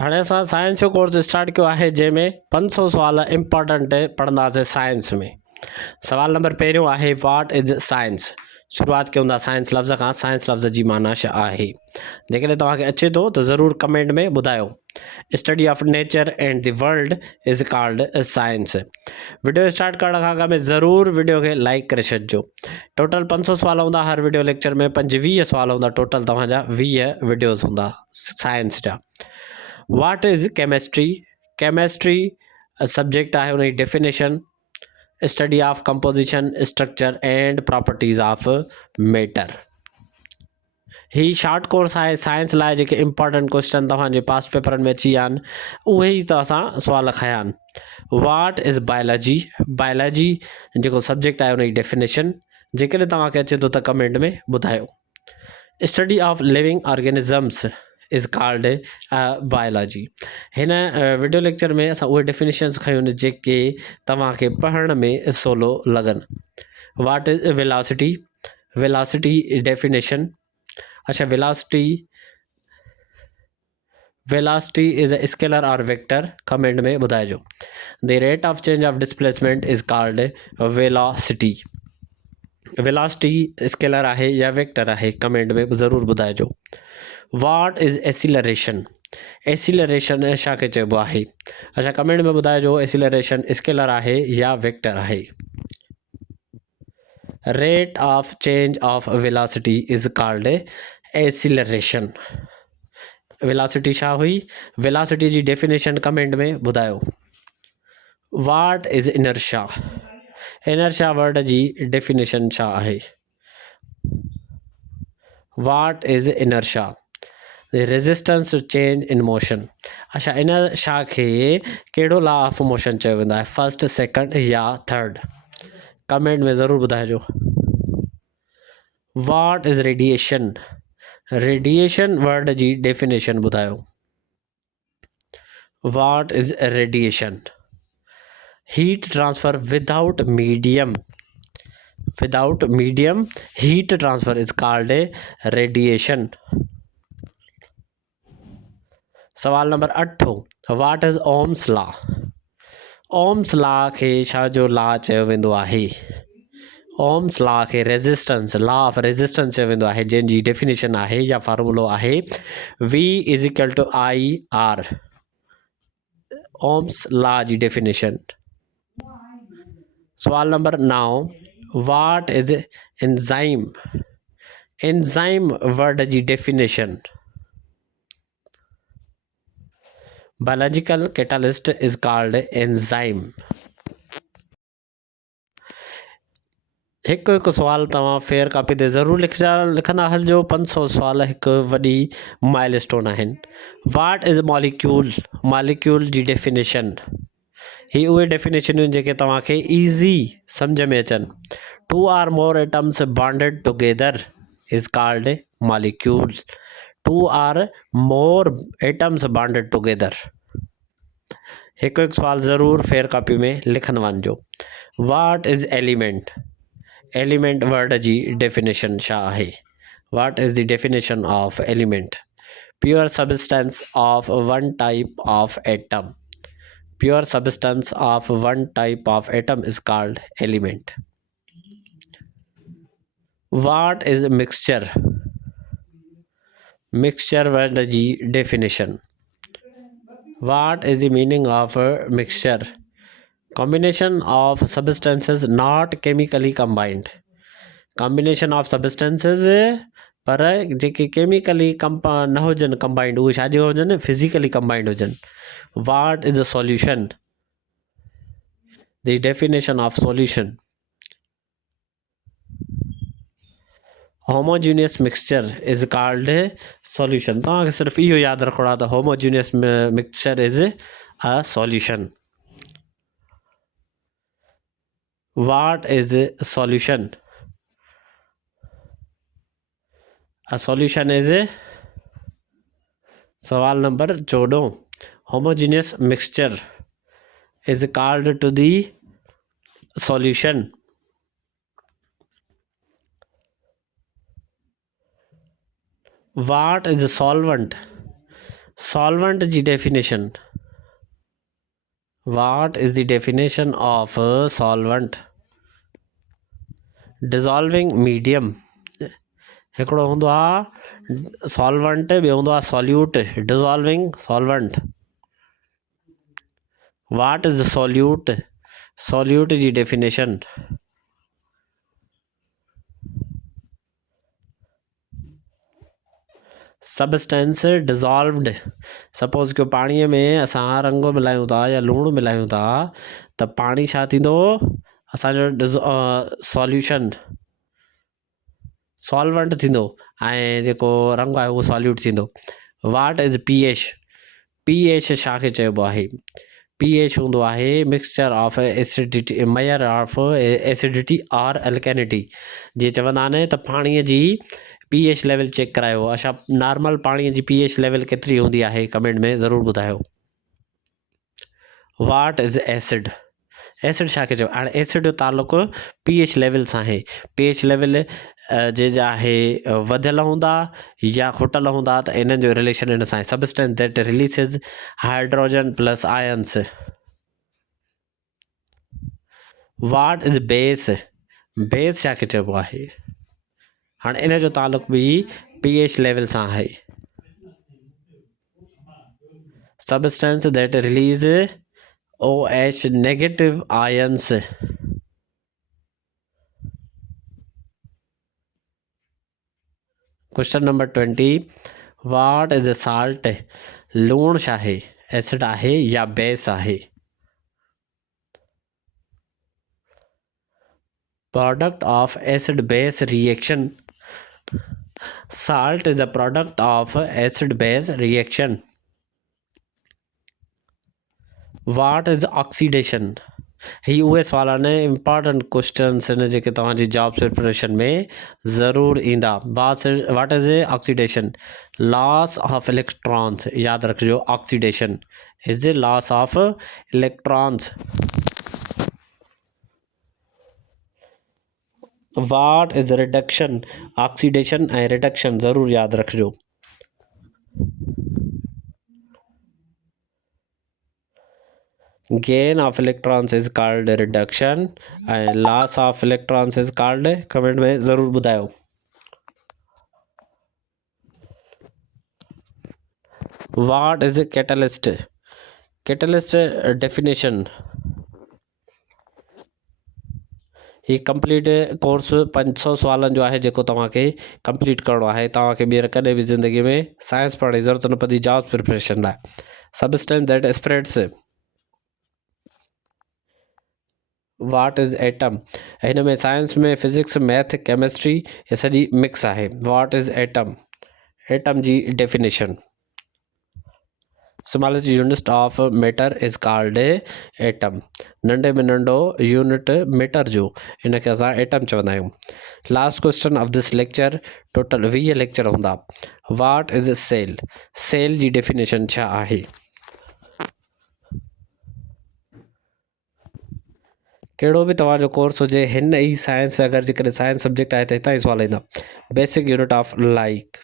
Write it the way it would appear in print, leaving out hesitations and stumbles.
हाणे असां साइंस जो कोर्स स्टार्ट कयो आहे जंहिंमें 500 सुवाल इम्पॉर्टेंट पढ़ंदासीं साइंस में। सवाल नंबर पहिरियों आहे व्हाट इज़ साइंस। शुरूआत कयूं था साइंस लफ़्ज़ खां। साइंस लफ़्ज़ जी माना छा आहे? जेकॾहिं तव्हांखे अचे थो त ज़रूरु कमेंट में ॿुधायो। Study of nature and the world is called science. Video start करण खां अॻु में ज़रूरु वीडियो खे लाइक करे छॾिजो। टोटल 500 सुवाल हूंदा हर वीडियो लेक्चर में। 25 सुवाल हूंदा टोटल, तव्हांजा 20 वीडियोज़ हूंदा साइंस जा। What is chemistry? Chemistry subject आहे उनजी definition, study of composition, structure and properties of matter. He short course आहे साइंस लाइ। जेके इम्पॉर्टेंट क्वेश्चन तव्हांजे पास पेपरनि में अची विया आहिनि उहे ई त असां सुवाल खया आहिनि। What is biology. बायोलॉजी जेको सब्जेक्ट आहे उनजी डेफिनेशन, जेकॾहिं तव्हांखे अचे थो त कमेंट में ॿुधायो। Study of living organisms is called biology. हिन वीडियो लेक्चर में असां उहे डेफिनेशन्स खयूं आहिनि जेके तव्हांखे पढ़ण में सवलो लॻनि। What is velocity. Velocity definition. अच्छा, वेलोसिटी इज़ अ स्केलर और वेक्टर। कमेंट में ॿुधाइजो। The rate of change of displacement is called velocity. Velocity scalar आहे या वेक्टर आहे? कमेंट में ज़रूरु ॿुधाइजो। What is acceleration. एसिलरेशन छा खे चइबो आहे? अच्छा, कमेंट में ॿुधाइजो एसिलरेशन स्केलर आहे या वेक्टर आहे। Rate of change of velocity is called acceleration. Velocity छा हुई? वेलोसिटी जी डेफिनेशन कमेंट में ॿुधायो। What is inertia. Inertia word जी डेफिनेशन छा आहे? What is inertia. Resistance to change in motion. अच्छा, इनर्शिया खे कहिड़ो लॉ ऑफ मोशन चयो वेंदो आहे? फर्स्ट, सेकंड या थर्ड? कमेंट में ज़रूरु ॿुधाइजो। What is radiation. Radiation word जी डेफिनेशन ॿुधायो। What is radiation. Heat transfer without medium. Without medium heat transfer is called radiation. सवाल number 8, what is Ohm's law. Ohm's law खे छा जो लॉ चयो वेंदो आहे? ओम्स लॉ खे रेजिस्टेंस, लॉ ऑफ रेजिस्टेंस चयो वेंदो आहे, जंहिंजी डेफिनेशन आहे या फार्मूलो आहे V is equal to IR। Ohm's law जी डेफिनेशन। सवाल number 9, what is enzyme. Enzyme word जी definition. Biological catalyst is called enzyme. हिकु हिकु सुवाल तव्हां फेयर कॉपी ते ज़रूरु लिखंदा हलिजो। 500 सुवाल हिकु वॾी माइल स्टोन आहिनि। What is molecule. मॉलिक्यूल जी डेफिनेशन। ही उहे डेफिनेशनूं जेके तव्हांखे ईज़ी सम्झ में अचनि। 2 or more atoms bonded together is called molecule. 2 or more atoms bonded together. हिकु हिकु सुवाल ज़रूरु फेयर कॉपी में लिखंदो वञिजो। What is element. Element word जी डेफिनेशन छा आहे? What is the definition of element? Pure substance of one type of atom. Pure substance of one type of atom is called element. What is mixture. Mixture word जी definition. What is the meaning of mixture? combination of substances not chemically combined। combination of substances पर जेके केमिकली न हुजनि कंबाइंड, उहे छाजे हुजनि? Physically combined हुजनि। What is a solution. The definition of solution. Homogeneous mixture is called solution. तव्हांखे सिर्फ़ु इहो यादि रखिणो आहे त homogeneous mixture is a solution. What is a solution? A solution is a सवाल number 14, homogeneous mixture is called to the solution। What is a solvent? Solvent जी definition, what is the definition of solvent? Dissolving medium हिकिड़ो हूंदो आहे solvent, ॿियो हूंदो आहे solute. Dissolving solvent, what is solute? Solute जी definition, substance dissolved. Suppose कयो पाणीअ में असां रंग मिलायूं था या लूणु मिलायूं था त पाणी छा थींदो, असांजो सॉल्यूशन सॉल्वेंट थींदो ऐं जेको रंग आहे उहो सॉल्यूट थींदो। What is pH? पीएच छा खे चइबो आहे? पीएच हूंदो आहे mixture of acidity, mayor of acidity और एल्केनिटी। जीअं चवंदा आहिनि त पाणीअ जी पीएच लेवल चेक करायो। अच्छा, नॉर्मल पाणीअ जी पीएच लेवल केतिरी हूंदी आहे कमेंट में ज़रूरु ॿुधायो। What is acid? एसिड छा खे चइबो? हाणे एसिड जो तालुक़ु पीएच लेवल सां आहे। पीएच लेवल जे आहे वधियल हूंदा या खुटल हूंदा त इन्हनि जो रिलेशन इन सां आहे। Substance that releases hydrogen plus ions. What is base? Base छा खे चइबो आहे? हाणे इन जो तालुक़ु बि पीएच लेवल सां आहे। Substance that release OH negative ions. Question number 20, what is salt? लूणु छा आहे? एसिड आहे या बेस आहे? Product of acid base reaction. Salt is a product of acid base reaction. What is oxidation? ही उहे सवाल आहिनि इम्पॉर्टेंट क्वेश्चन्स आहिनि जेके तव्हांजी जॉब प्रिपरेशन में ज़रूरु ईंदा। What is oxidation? Loss of electrons. यादि रखिजो, oxidation is loss of electrons. What is reduction? Oxidation ऐं रिडक्शन ज़रूरु यादि रखिजो। Gain of electrons is called reduction ऐं loss of electrons is called, comment में ज़रूरु ॿुधायो। What is catalyst? Catalyst definition, ही कंप्लीट कोर्स 500 सुवालनि जो आहे जेको तव्हांखे कंप्लीट करिणो आहे। तव्हांखे ॿीहर कॾहिं बि ज़िंदगी में साइंस पढ़ण जी ज़रूरत न पवंदी जॉब प्रिपरेशन लाइ। Substance that spreads. What is atom? हिन में साइंस में फिज़िक्स, मैथ, केमिस्ट्री ये सॼी मिक्स आहे। What is atom? एटम जी definition, smallest unit of matter is called atom. नंढे में नंढो यूनिट मैटर जो, इनखे असां एटम चवंदा आहियूं। Last question of this lecture, total 20 lecture हूंदा। What is cell? सेल जी डेफिनेशन छा आहे? कहिड़ो बि तव्हांजो कोर्स हुजे, हिन ई साइंस, अगरि जेकॾहिं साइंस सब्जेक्ट आहे त हितां ई सुवाल ईंदा। Basic unit of like.